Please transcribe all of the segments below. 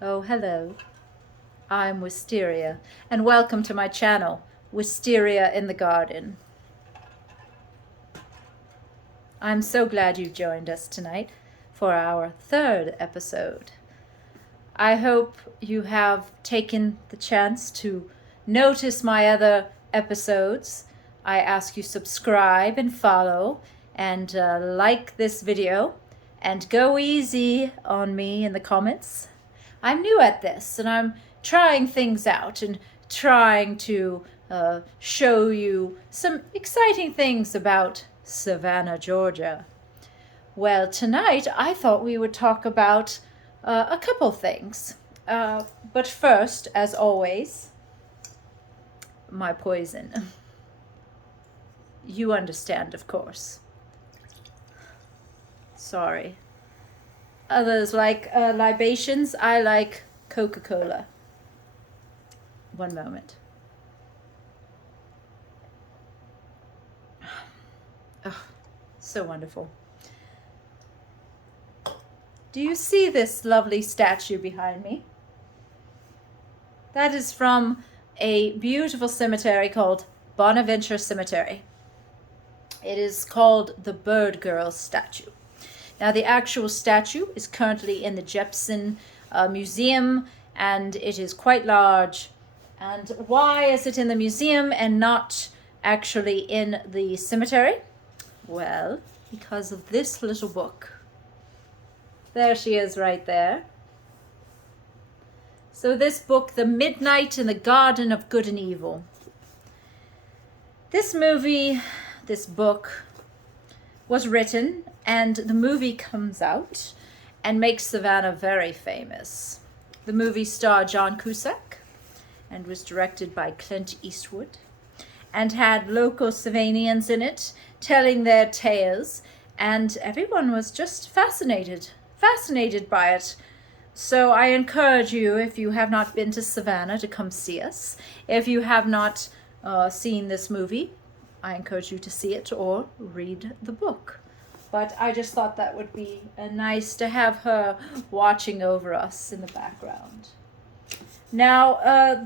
Oh, hello. I'm Wisteria, and welcome to my channel, Wisteria in the Garden. I'm so glad you joined us tonight for our third episode. I hope you have taken the chance to notice my other episodes. I ask you subscribe and follow and like this video and go easy on me in the comments. I'm new at this and I'm trying things out and trying to show you some exciting things about Savannah, Georgia. Well, tonight I thought we would talk about a couple things. But first, as always, my poison. You understand, of course. Sorry. Others like libations. I like Coca-Cola. One moment. Oh, so wonderful. Do you see this lovely statue behind me? That is from a beautiful cemetery called Bonaventure Cemetery. It is called the Bird Girl statue. Now, the actual statue is currently in the Jepson Museum, and it is quite large. And why is it in the museum and not actually in the cemetery? Well, because of this little book. There she is right there. So this book, The Midnight in the Garden of Good and Evil. This book was written, and the movie comes out and makes Savannah very famous. The movie starred John Cusack and was directed by Clint Eastwood and had local Savanians in it telling their tales, and everyone was just fascinated by it. So I encourage you, if you have not been to Savannah, to come see us. If you have not seen this movie, I encourage you to see it or read the book. But I just thought that would be nice to have her watching over us in the background. Now,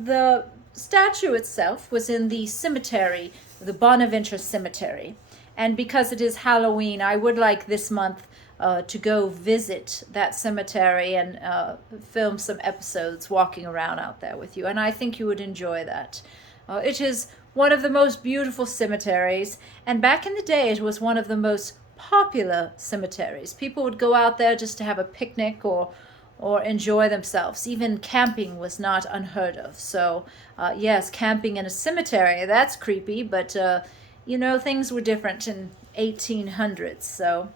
the statue itself was in the cemetery, the Bonaventure Cemetery. And because it is Halloween, I would like this month to go visit that cemetery and film some episodes walking around out there with you. And I think you would enjoy that. It is one of the most beautiful cemeteries. And back in the day, it was one of the most popular cemeteries. People would go out there just to have a picnic or enjoy themselves. Even camping was not unheard of. So yes, camping in a cemetery, that's creepy. But, you know, things were different in 1800s. So.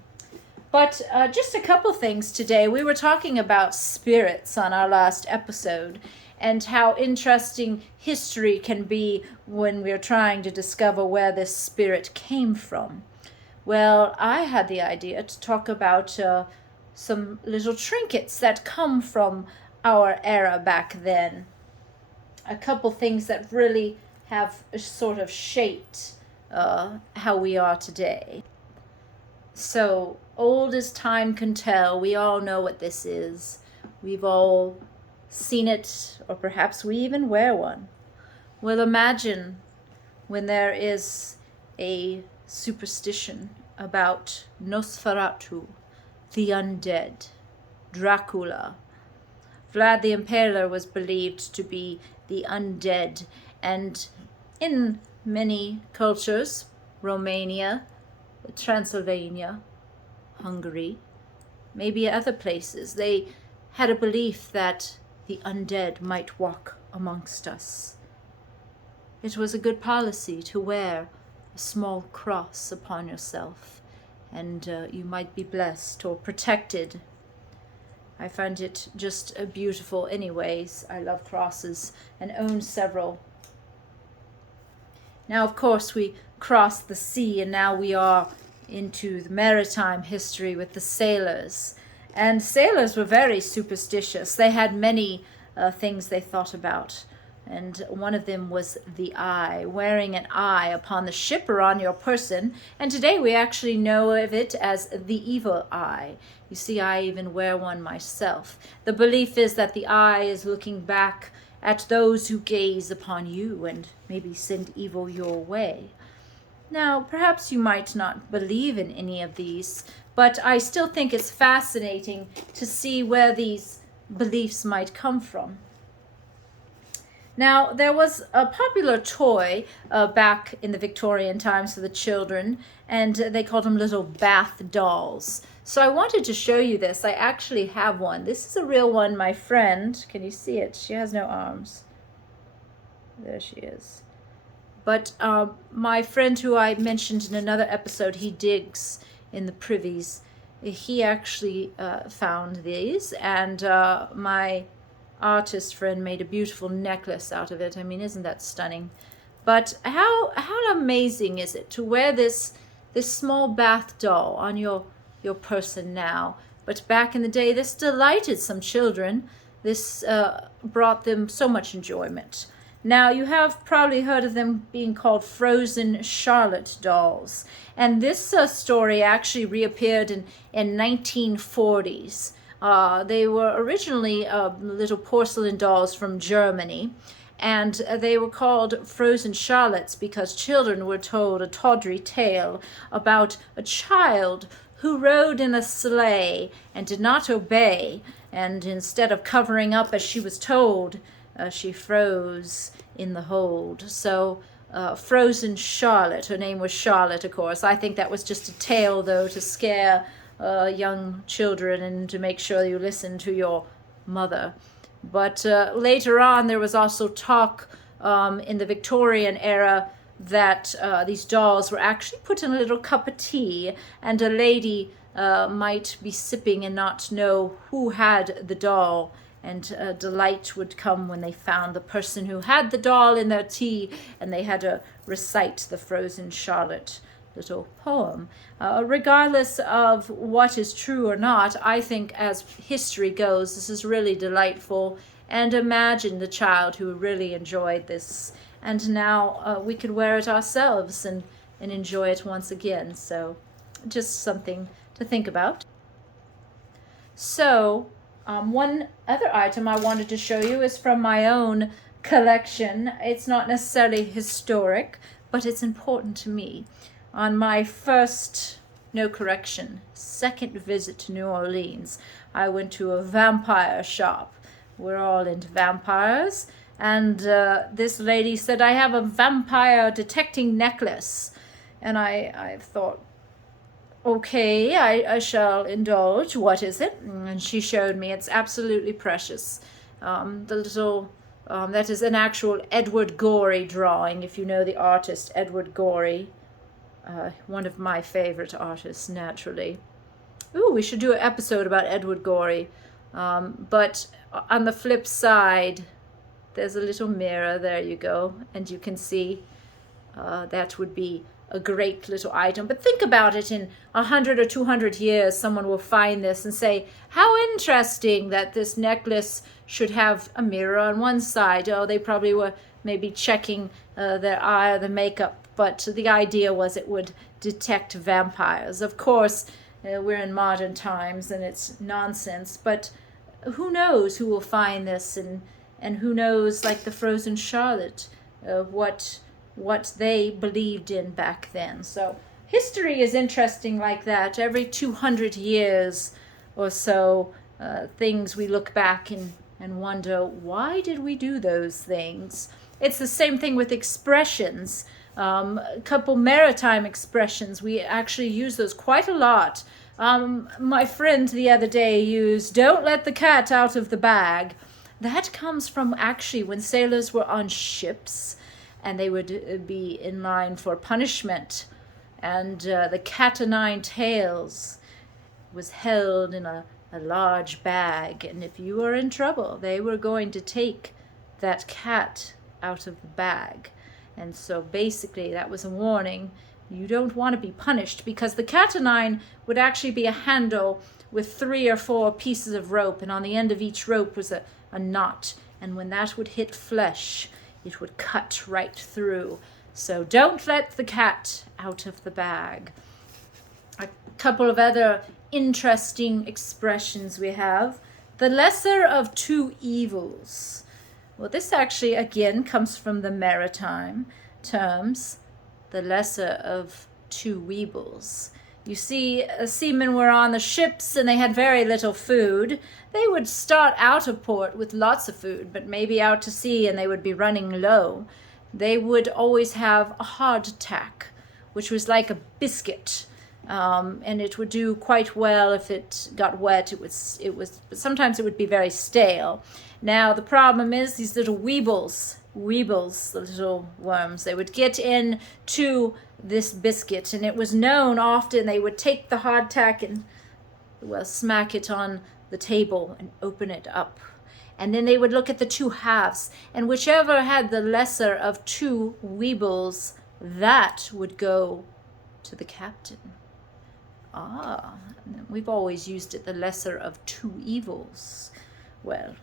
But just a couple things today. We were talking about spirits on our last episode and how interesting history can be when we're trying to discover where this spirit came from. Well, I had the idea to talk about some little trinkets that come from our era back then. A couple things that really have sort of shaped how we are today. So, old as time can tell, we all know what this is. We've all seen it, or perhaps we even wear one. Well, imagine when there is a superstition about Nosferatu, the undead, Dracula. Vlad the Impaler was believed to be the undead, and in many cultures, Romania, Transylvania, Hungary, maybe other places, they had a belief that the undead might walk amongst us. It was a good policy to wear a small cross upon yourself, and you might be blessed or protected. I find it just beautiful anyways. I love crosses and own several. Now, of course, we crossed the sea, and now we are into the maritime history with the sailors. And sailors were very superstitious. They had many things they thought about. And one of them was the eye, wearing an eye upon the ship or on your person. And today we actually know of it as the evil eye. You see, I even wear one myself. The belief is that the eye is looking back at those who gaze upon you and maybe send evil your way. Now, perhaps you might not believe in any of these, but I still think it's fascinating to see where these beliefs might come from. Now, there was a popular toy back in the Victorian times for the children, and they called them little bath dolls. So I wanted to show you this. I actually have one. This is a real one, my friend. Can you see it? She has no arms. There she is. But my friend who I mentioned in another episode, he digs in the privies. He actually found these, and my artist friend made a beautiful necklace out of it. I mean, isn't that stunning? But how amazing is it to wear this small bath doll on your person now? But back in the day, this delighted some children. This brought them so much enjoyment. Now, you have probably heard of them being called frozen Charlotte dolls. And this story actually reappeared in 1940s. They were originally little porcelain dolls from Germany, and they were called frozen Charlottes because children were told a tawdry tale about a child who rode in a sleigh and did not obey, and instead of covering up as she was told, she froze in the hold. So frozen Charlotte, her name was Charlotte, of course. I think that was just a tale, though, to scare young children and to make sure you listen to your mother. But later on, there was also talk in the Victorian era that these dolls were actually put in a little cup of tea, and a lady might be sipping and not know who had the doll, and delight would come when they found the person who had the doll in their tea, and they had to recite the frozen Charlotte little poem. Regardless of what is true or not, I think as history goes, this is really delightful. And imagine the child who really enjoyed this. And now we could wear it ourselves and enjoy it once again. So just something to think about. So one other item I wanted to show you is from my own collection. It's not necessarily historic, but it's important to me. On my second visit to New Orleans, I went to a vampire shop. We're all into vampires. And this lady said, I have a vampire detecting necklace. And I thought, okay, I shall indulge. What is it? And she showed me. It's absolutely precious. That is an actual Edward Gorey drawing, if you know the artist Edward Gorey. One of my favorite artists, naturally. Ooh, we should do an episode about Edward Gorey. But on the flip side, there's a little mirror. There you go. And you can see that would be a great little item. But think about it, in 100 or 200 years, someone will find this and say, how interesting that this necklace should have a mirror on one side. Oh, they probably were maybe checking their eye or the makeup. But the idea was it would detect vampires. Of course, we're in modern times and it's nonsense, but who knows who will find this, and who knows, like the frozen Charlotte, what they believed in back then. So history is interesting like that. Every 200 years or so, things we look back and wonder, why did we do those things? It's the same thing with expressions. A couple maritime expressions, we actually use those quite a lot. My friend the other day used, don't let the cat out of the bag. That comes from actually when sailors were on ships and they would be in line for punishment. And the cat o' nine tails was held in a large bag. And if you were in trouble, they were going to take that cat out of the bag. And so basically that was a warning. You don't want to be punished, because the cat o' nine would actually be a handle with 3 or 4 pieces of rope, and on the end of each rope was a knot. And when that would hit flesh, it would cut right through. So don't let the cat out of the bag. A couple of other interesting expressions we have. The lesser of two evils. Well, this actually, again, comes from the maritime terms. The lesser of two weebles. You see, seamen were on the ships and they had very little food. They would start out of port with lots of food, but maybe out to sea and they would be running low. They would always have a hardtack, which was like a biscuit, and it would do quite well if it got wet. But sometimes it would be very stale. Now the problem is these little weebles, the little worms, they would get into this biscuit, and it was known often they would take the hardtack and smack it on the table and open it up. And then they would look at the two halves, and whichever had the lesser of two weebles, that would go to the captain. We've always used it, the lesser of two evils. Well,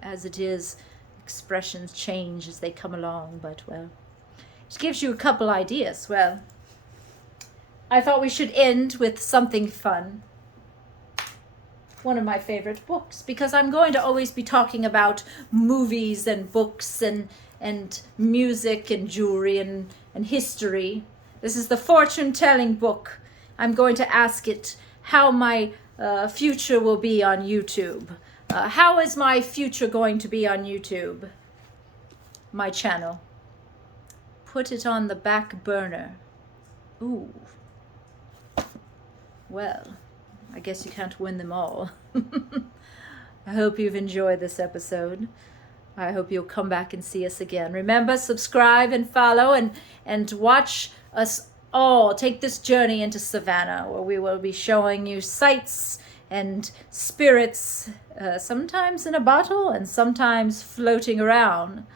as it is, expressions change as they come along, but well, it gives you a couple ideas. Well, I thought we should end with something fun. One of my favorite books, because I'm going to always be talking about movies and books and music and jewelry and history. This is the fortune-telling book. I'm going to ask it how my future will be on YouTube. How is my future going to be on YouTube? My channel. Put it on the back burner. Ooh. Well, I guess you can't win them all. I hope you've enjoyed this episode. I hope you'll come back and see us again. Remember, subscribe and follow and watch us all take this journey into Savannah, where we will be showing you sights and spirits, sometimes in a bottle and sometimes floating around.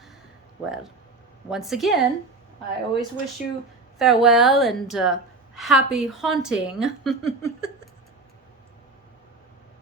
Well, once again, I always wish you farewell and happy haunting.